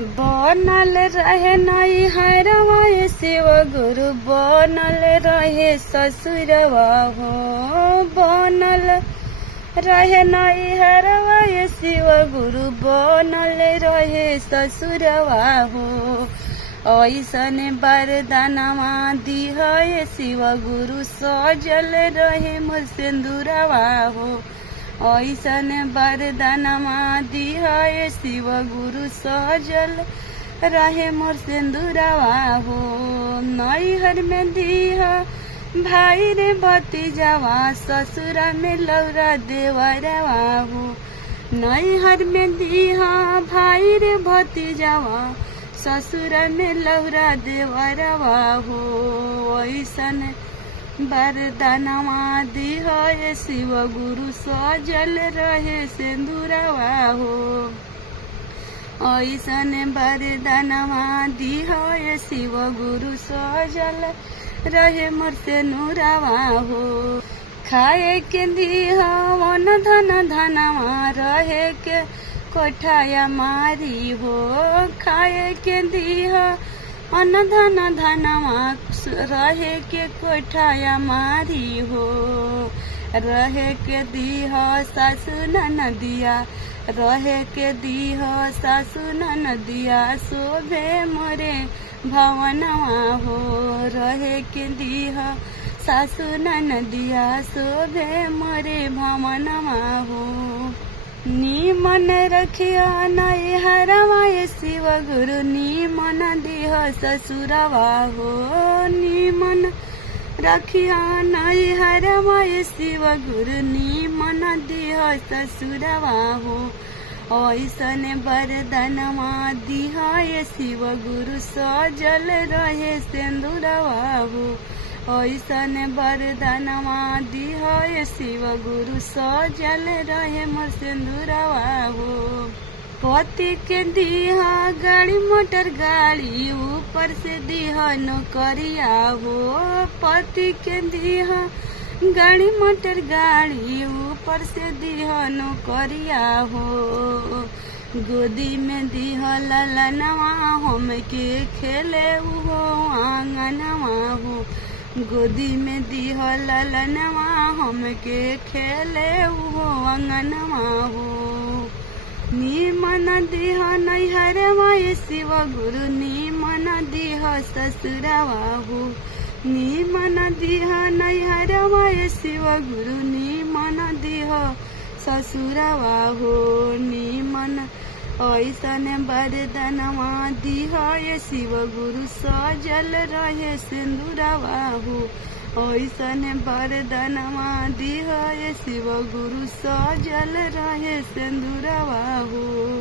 बनल रहे नैहरवा शिव गुरु, बनल रहे ससुरवा हो। बनल रहे नैहरवा शिव गुरु, बनल रहे ससुरवा हो। ऐसन वरदानवा दिह शिव गुरु, सजल रहे मोर सिंदूरवा हो। ऐसन वरदानवा दिह शिव गुरु, सजल रहे मोर सिंदूरवा हो। नैहर में दिह भाई रे भतीजावा, ससुर में लौरा देवरवा हो। नैहर में दिह भाई रे भतीजावा, ससुर में लौरा देवरवा हो। ऐसन वरदानवा दिह शिव गुरु, सजल रहे सिंदूरवा हो। ऐसन वरदानवा दिह शिव गुरु, सजल रहे मोर सिंदूरवा हो। खाए के दिह वन धन धनवा, रहे के कोठाया मारी हो। खाए के दिह अन धन धनवा, रहे के कोठाया मारी हो। रहे के दिह सासु ननदिया, रहे के दिह सासु ननदिया, शोभे मोरे भवनवा हो। रहे के दिह सासु ननदिया, शोभे मोरे भवनवा हो। नीमन रखिया नैहरवा शिव गुरु, नीमन दिह ससुरवा हो। नीमन रखिया नैहरवा शिव गुरु, नीमन दिह ससुरवा हो। ऐसन वरदानवा दिह शिव गुरु, सजल रहे सिंदूरवा हो। ऐसन वरदानवा दिह शिव गुरु, सजल रहे मोर सिंदूरवा हो। पति के दिह गाड़ी मोटर गाड़ी, ऊपर से दिह नौकरिया हो। पति के दिह गाड़ी मोटर गाड़ी, ऊपर से दिह नौकरिया हो। गोदी में दिह ललनवा, हमके खेले हो आंगनवा हो। गोदी में दिह ललनवा, हमके खेले हो अंगनवा हो। नीमन दिह नैहरवा शिव गुरु, नीमन दिह ससुरवा हो। नीमन दिह नैहरवा शिव गुरु, नीमन दिह ससुरवा हो। नीमन ऐसन वरदानवा दिह शिव गुरु, सजल रहे सिंदूरवा हो। ऐसन वरदानवा दिह शिव गुरु, सजल रहे सिंदूरवा हो।